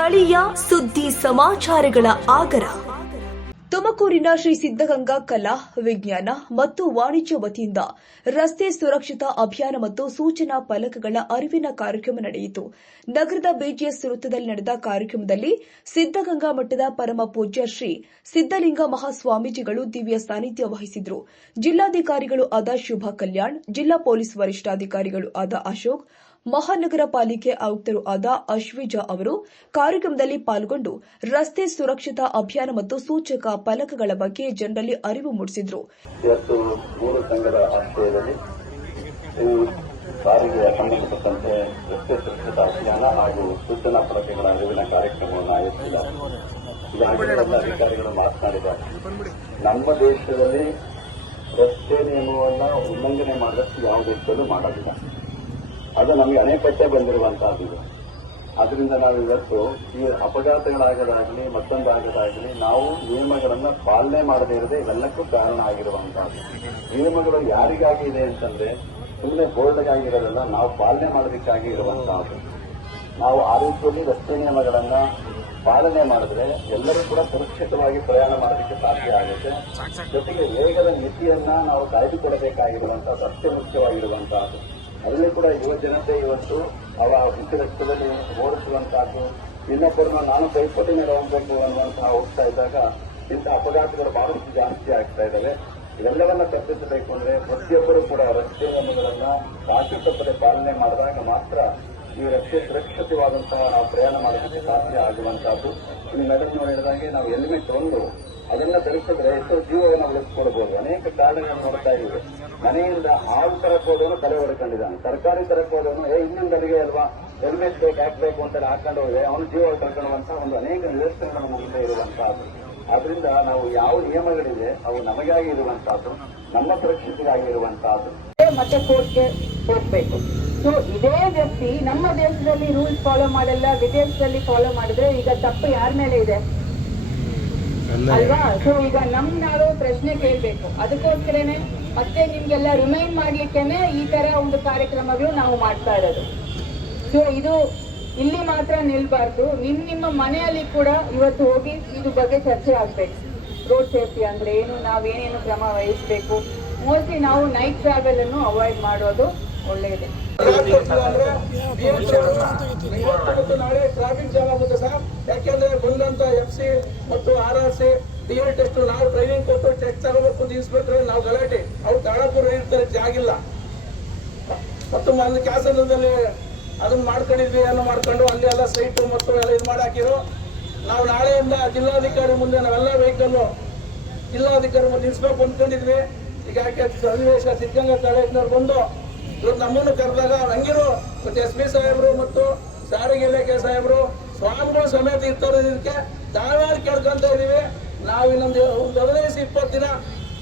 ಸ್ಥಳೀಯ ಸುದ್ದಿ ಸಮಾಚಾರಗಳ ಆಗರ. ತುಮಕೂರಿನ ಶ್ರೀ ಸಿದ್ದಗಂಗಾ ಕಲಾ ವಿಜ್ಞಾನ ಮತ್ತು ವಾಣಿಜ್ಯ ವತಿಯಿಂದ ರಸ್ತೆ ಸುರಕ್ಷತಾ ಅಭಿಯಾನ ಮತ್ತು ಸೂಚನಾ ಫಲಕಗಳ ಅರಿವಿನ ಕಾರ್ಯಕ್ರಮ ನಡೆಯಿತು. ನಗರದ ಬಿಜಿಎಸ್ ವೃತ್ತದಲ್ಲಿ ನಡೆದ ಕಾರ್ಯಕ್ರಮದಲ್ಲಿ ಸಿದ್ದಗಂಗಾ ಮಠದ ಪರಮ ಪೂಜ್ಯ ಶ್ರೀ ಸಿದ್ದಲಿಂಗ ಮಹಾಸ್ವಾಮೀಜಿಗಳು ದಿವ್ಯ ಸಾನ್ನಿಧ್ಯ ವಹಿಸಿದ್ರು. ಜಿಲ್ಲಾಧಿಕಾರಿಗಳು ಆದ ಶುಭಾ ಕಲ್ಯಾಣ್, ಜಿಲ್ಲಾ ಪೊಲೀಸ್ ವರಿಷ್ಠಾಧಿಕಾರಿಗಳು ಆದ ಅಶೋಕ್ ಮಹಾನಗರ ಪಾಲಿಕೆ ಆಯುಕ್ತರು ಆದ ಅಶ್ವಿಜಾ ಅವರು ಕಾರ್ಯಕ್ರಮದಲ್ಲಿ ಪಾಲ್ಗೊಂಡು ರಸ್ತೆ ಸುರಕ್ಷತಾ ಅಭಿಯಾನ ಮತ್ತು ಸೂಚಕ ಫಲಕಗಳ ಬಗ್ಗೆ ಜನರಲ್ಲಿ ಅರಿವು ಮೂಡಿಸಿದರು. ಸಾರಿಗೆ ಸಂಬಂಧಪಟ್ಟಂತೆ ರಸ್ತೆ ಸುರಕ್ಷತಾ ಅಭಿಯಾನ ಹಾಗೂ ಸೂಚನಾ ಫಲಕಗಳ ಅರಿವಿನ ಕಾರ್ಯಕ್ರಮವನ್ನು ಆಯೋಜಿಸಿದ ಅಧಿಕಾರಿಗಳು ಮಾತನಾಡಿದ್ದಾರೆ. ನಮ್ಮ ದೇಶದಲ್ಲಿ ರಸ್ತೆ ನಿಯಮವನ್ನು ಉಲ್ಲಂಘನೆ ಮಾಡಿದಷ್ಟು ಯಾವ ದೇಶದಲ್ಲೂ ಮಾಡೋದಿಲ್ಲ. ಅದು ನಮಗೆ ಅಣೆಕಟ್ಟೆ ಬಂದಿರುವಂತಹದ್ದು. ಅದರಿಂದ ನಾವು ಇವತ್ತು ಈ ಅಪಘಾತಗಳಾಗದಾಗಲಿ ಮತ್ತೊಂದಾಗದಾಗಲಿ ನಾವು ನಿಯಮಗಳನ್ನ ಪಾಲನೆ ಮಾಡದೇ ಇರದೆ ಇವೆಲ್ಲಕ್ಕೂ ಕಾರಣ ಆಗಿರುವಂತಹದ್ದು. ನಿಯಮಗಳು ಯಾರಿಗಾಗಿ ಇದೆ ಅಂತಂದ್ರೆ ಸುಮ್ಮನೆ ಬೋರ್ಡ್ಗಾಗಿರೋದಲ್ಲ ನಾವು ಪಾಲನೆ ಮಾಡೋದಕ್ಕಾಗಿ ಇರುವಂತಹದ್ದು. ನಾವು ಆರೋಗ್ಯದಲ್ಲಿ ರಸ್ತೆ ನಿಯಮಗಳನ್ನ ಪಾಲನೆ ಮಾಡಿದ್ರೆ ಎಲ್ಲರೂ ಕೂಡ ಸುರಕ್ಷಿತವಾಗಿ ಪ್ರಯಾಣ ಮಾಡೋದಕ್ಕೆ ಸಾಧ್ಯ ಆಗುತ್ತೆ. ಜೊತೆಗೆ ವೇಗದ ಮಿತಿಯನ್ನ ನಾವು ಕಾಯ್ದುಕೊಡಬೇಕಾಗಿರುವಂತಹ ಅಷ್ಟೇ ಮುಖ್ಯವಾಗಿರುವಂತಹದ್ದು ಅದರಲ್ಲಿ ಕೂಡ ಯುವ ಜನತೆ ಇವತ್ತು ಅವರ ಹುಟ್ಟಿರಕ್ತದಲ್ಲಿ ಓಡಿಸುವಂತಹದ್ದು ಇನ್ನೊಬ್ಬರನ್ನ ನಾನು ಕೈಪಟ್ಟಿ ಮೇಲೆ ಹೋಗಬೇಕು ಅನ್ನುವಂತಹ ಹೋಗ್ತಾ ಇದ್ದಾಗ ಇಂಥ ಅಪಘಾತಗಳು ಬಹಳಷ್ಟು ಜಾಸ್ತಿ ಆಗ್ತಾ ಇದ್ದಾವೆ. ಇವೆಲ್ಲವನ್ನ ತಪ್ಪಿಸಬೇಕು ಅಂದ್ರೆ ಪ್ರತಿಯೊಬ್ಬರು ಕೂಡ ರಸ್ತೆ ನಿಯಮಗಳನ್ನ ತಪ್ಪದೆ ಪಾಲನೆ ಮಾಡಿದಾಗ ಮಾತ್ರ ಈ ರಕ್ಷೆ ಸುರಕ್ಷಿತವಾದಂತಹ ನಾವು ಪ್ರಯಾಣ ಮಾಡೋದಕ್ಕೆ ಸಾಧ್ಯ ಆಗುವಂತಹದ್ದು ಈ ಮೆಡಲ್ ನೋಡಿ ಹೇಳಿದಂಗೆ ನಾವು ಹೆಲ್ಮೆಟ್ ಒಂದು ಅದನ್ನ ಧರಿಸಿದ್ರೆ ಎಷ್ಟೋ ಜೀವವನ್ನು ಉಳಿಸ್ಕೊಳ್ಬಹುದು ಅನೇಕ ಕಾರಣಗಳನ್ನು ನೋಡ್ತಾ ಇದ್ದೀವಿ. ಮನೆಯಿಂದ ಹಾಲು ತರಕ್ ಹೋದವನು ತಲೆ ಹೊಡ್ಕೊಂಡಿದ್ದಾನೆ. ತರಕಾರಿ ತರಕ್ ಹೋದವನು ಏ ಇನ್ನೊಂದು ಅಲ್ಲಿಗೆ ಅಲ್ವಾ? ಹೆಲ್ಮೆಟ್ ಬೇಕು ಹಾಕ್ಬೇಕು ಅಂತ ಹಾಕೊಂಡು ಹೋದ್ರೆ ಅವನು ಜೀವ ಕಳ್ಕೊಳ್ಳುವಂತ ಒಂದು ಅನೇಕ ನಿದರ್ಶನಗಳು ನಮ್ಮ ಮುಂದೆ ಇರುವಂತಹದ್ದು. ಅದರಿಂದ ನಾವು ಯಾವ ನಿಯಮಗಳಿದೆ ಅವು ನಮಗಾಗಿ ಇರುವಂತಹದ್ದು ನಮ್ಮ ಸುರಕ್ಷತೆಗಾಗಿ ಇರುವಂತಹದ್ದು. ಮತ್ತೆ ಕೋರ್ಟ್ಗೆ ಹೋಗ್ಬೇಕು. ಸೊ ಇದೇ ವ್ಯಕ್ತಿ ನಮ್ಮ ದೇಶದಲ್ಲಿ ರೂಲ್ಸ್ ಫಾಲೋ ಮಾಡಲ್ಲ ವಿದೇಶದಲ್ಲಿ ಫಾಲೋ ಮಾಡಿದ್ರೆ ಈಗ ತಪ್ಪು ಯಾರ ಮೇಲೆ ಇದೆ? ಅಲ್ವಾ? ಸೊ ಈಗ ನಮ್ ನಾವು ಪ್ರಶ್ನೆ ಕೇಳ್ಬೇಕು. ಅದಕ್ಕೋಸ್ಕರನೇ ಮತ್ತೆ ನಿಮ್ಗೆಲ್ಲ ರಿಮೈಂಡ್ ಮಾಡ್ಲಿಕ್ಕೆನೆ ಈ ತರ ಒಂದು ಕಾರ್ಯಕ್ರಮಗಳು ನಾವು ಮಾಡ್ತಾ ಇರೋದು. ಸೊ ಇದು ಇಲ್ಲಿ ಮಾತ್ರ ನಿಲ್ಬಾರ್ದು. ನಿಮ್ ನಿಮ್ಮ ಮನೆಯಲ್ಲಿ ಕೂಡ ಇವತ್ತು ಹೋಗಿ ಇದು ಬಗ್ಗೆ ಚರ್ಚೆ ಆಗ್ಬೇಕು. ರೋಡ್ ಸೇಫ್ಟಿ ಅಂದ್ರೆ ಏನು ನಾವೇನೇನು ಕ್ರಮ ವಹಿಸ್ಬೇಕು. ಮೋಸ್ಟ್ಲಿ ನಾವು ನೈಟ್ ಟ್ರಾವೆಲ್ ಅನ್ನು ಅವಾಯ್ಡ್ ಮಾಡೋದು ಒಳ್ಳೆಯದು ನಾಳೆ ಟ್ರಾಫಿಕ್ ಜಾಮ್ ಆಗುತ್ತೆ ಸರ್ ಯಾಕೆಂದ್ರೆ ಬಂದಂತ ಎಫ್ ಸಿ ಮತ್ತು R R C D L test ನಾವು ಟ್ರೈನಿಂಗ್ ಕೊಟ್ಟು ಚೆಕ್ ತಗೋಬೇಕು ಅಂತ ಇನ್ಸ್ಪೆಕ್ಟರ್ ನಾವು ಗಲಾಟೆ ಅವ್ರು ತಾಳಪುರ ಜಾಗಿಲ್ಲ ಮತ್ತು ಒಂದು ಕ್ಯಾಸನದಲ್ಲಿ ಅದನ್ನ ಮಾಡ್ಕೊಂಡಿದ್ವಿ, ಏನು ಮಾಡ್ಕೊಂಡು ಅಲ್ಲಿ ಎಲ್ಲ ಸೈಟ್ ಮತ್ತು ಎಲ್ಲ ಇದು ಮಾಡಿ ಹಾಕಿರೋ ನಾವು ನಾಳೆಯಿಂದ ಜಿಲ್ಲಾಧಿಕಾರಿ ಮುಂದೆ ನಾವೆಲ್ಲ ವೆಹಿಕಲ್ ಜಿಲ್ಲಾಧಿಕಾರಿ ಮುಂದೆ ನಿಲ್ಸ್ಬೇಕು ಅಂದ್ಕೊಂಡಿದ್ವಿ. ಈಗ ಯಾಕೆ ಸನ್ನಿವೇಶ ಸಿದ್ಧಗಂಗಾ ಕಾಲೇಜಿನವ್ರು ಬಂದು ಇವತ್ತು ನಮ್ಮನ್ನು ಕರೆದಾಗ ಹಂಗಿರು. ಮತ್ತು ಎಸ್ ಪಿ ಸಾಹೇಬರು ಮತ್ತು ಸಾರಿಗೆ ಇಲಾಖೆ ಸಾಹೇಬರು, ಸ್ವಾಮಿಗಳು ಸಮೇತ ಇರ್ತಾರೆ ಇದಕ್ಕೆ. ಧಾರವಾಡ ಕೇಳ್ಕೊಂತ ಇದೀವಿ? ನಾವು ಇನ್ನೊಂದು ಒಂದು ಹದಿನೈದು, ಇಪ್ಪತ್ತು ದಿನ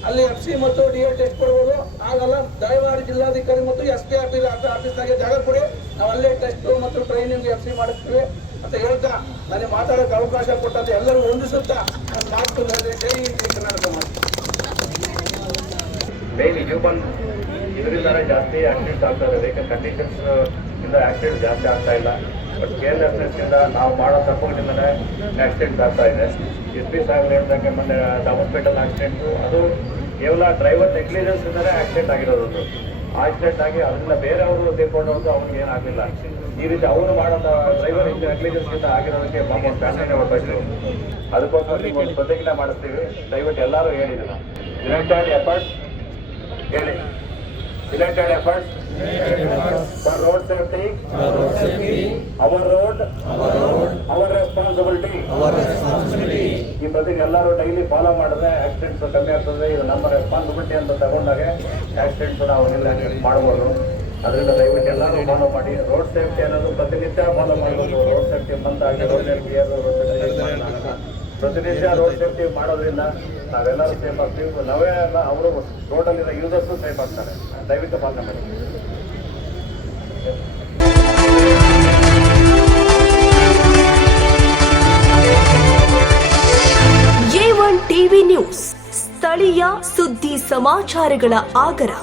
ಅಲ್ಲಿ ಎಫ್ ಸಿ ಮತ್ತು ಡಿ ಎ ಟೆಸ್ಟ್ ಕೊಡ್ಬೋದು ಆಗಲ್ಲ ದಯವಾರ ಜಿಲ್ಲಾಧಿಕಾರಿ ಮತ್ತು ಎಸ್ ಪಿ ಆಫೀಸ್ ಆಫೀಸ್ನಾಗೆ ಜಾಗ ಕೊಡಿ ನಾವು ಅಲ್ಲೇ ಟೆಸ್ಟ್ ಮತ್ತು ಟ್ರೈನಿಂಗ್ ಎಫ್ ಸಿ ಮಾಡಿಸ್ತೀವಿ ಅಂತ ಹೇಳ್ತಾ ನನಗೆ ಮಾತಾಡೋಕೆ ಅವಕಾಶ ಕೊಟ್ಟಂತೆ ಎಲ್ಲರೂ ಹೊಂದಿಸುತ್ತಾ ನನ್ನ ಮಾತು ಜೈ ಕರ್ನಾಟಕ ಮಾತು. ಡೈಲಿ ಹ್ಯೂಮನ್ ಇದರಿಂದ ಜಾಸ್ತಿ ಆಕ್ಸಿಡೆಂಟ್ ಆಗ್ತಾ ಇದೆ ವೆಹಿಕಲ್ ಕಂಡೀಷನ್ಸ್ ಇಂದ ಆಕ್ಸಿಡೆಂಟ್ ಜಾಸ್ತಿ ಆಗ್ತಾ ಇಲ್ಲ. ಬಟ್ ಕೇರ್ಲೆಸ್ನೆಸ್ ಇಂದ ನಾವು ಮಾಡೋ ತಪ್ಪುಗಳಿಂದಲೇ ಆಕ್ಸಿಡೆಂಟ್ ಆಗ್ತಾ ಇದೆ. ಎಸ್ ಪಿ ಸಾಹೇಬ್ ಹೇಳ್ದಂಗೆ ಮೊನ್ನೆ ಹಾಸ್ಪಿಟಲ್ ಆಕ್ಸಿಡೆಂಟು ಅದು ಕೇವಲ ಡ್ರೈವರ್ ನೆಗ್ಲಿಜೆನ್ಸ್ ಇಂದಲೇ ಆಕ್ಸಿಡೆಂಟ್ ಆಗಿರೋದು ಆಕ್ಸಿಡೆಂಟ್ ಆಗಿ ಅದನ್ನ ಬೇರೆಯವರು ತೀರ್ಕೊಂಡವ್ರು ಅವ್ರಿಗೆ ಏನಾಗಲಿಲ್ಲ. ಈ ರೀತಿ ಅವರು ಮಾಡೋ ಡ್ರೈವರ್ ನೆಗ್ಲಿಜೆನ್ಸ್ ಇಂದ ಆಗಿರೋದಕ್ಕೆ ಪಾಪ ಒಂದು ಫ್ಯಾಮಿಲಿನೇ ಹೊರಟು ಅದಕ್ಕೋಸ್ಕರ ನೀವು ಒಂದು ಪ್ರತಿಜ್ಞೆ ಮಾಡಿಸ್ತೀವಿ. ದಯವಿಟ್ಟು ಎಲ್ಲರೂ ಹೇಳಿದ್ರು ಯುನೈಟೆಡ್ ಎಫರ್ಟ್ಸ್ ಹೇಳಿ. United efforts? For road safety our road our responsibility ಈ ಪ್ರತಿಗೆ ಎಲ್ಲರೂ ಡೈಲಿ ಫಾಲೋ ಮಾಡಿದ್ರೆ ಆಕ್ಸಿಡೆಂಟ್ಸ್ ಕಮ್ಮಿ ಆಗ್ತದೆ. ಇದು ನಮ್ಮ ರೆಸ್ಪಾನ್ಸಿಬಿಲಿಟಿ ಅಂತ ತಗೊಂಡಾಗ ಆಕ್ಸಿಡೆಂಟ್ಸ್ ನಾವು ಎಲ್ಲ ಮಾಡ್ಬೋದು. ಅದರಿಂದ ದಯವಿಟ್ಟು ಎಲ್ಲರೂ ಫಾಲೋ ಮಾಡಿ. ರೋಡ್ ಸೇಫ್ಟಿ ಅನ್ನೋದು ಪ್ರತಿನಿತ್ಯ ಫಾಲೋ ಮಾಡಬೇಕು ರೋಡ್ ಸೇಫ್ಟಿ ಬಂದಾಗಿ ರೋಡ್ ಸೇಫ್ಟಿ ಪ್ರತಿನಿತ್ಯ ರೋಡ್ ಸೇಫ್ಟಿ ಮಾಡೋದ್ರಿಂದ ನಾವೆಲ್ಲರೂ ಸೇಫ್ ಆಗ್ತೀವಿ. ನಾವೇ ಅಲ್ಲ ಅವರು ರೋಡಲ್ಲಿರೋ ಯೂಸರ್ಸು ಸೇಫ್ ಆಗ್ತಾರೆ. ದಯವಿಟ್ಟು ಪಾಲನೆ ಮಾಡಿ. ಎ ಒನ್ ಟಿವಿ ನ್ಯೂಸ್ ಸ್ಥಳೀಯ ಸುದ್ದಿ ಸಮಾಚಾರಗಳ ಆಗರ.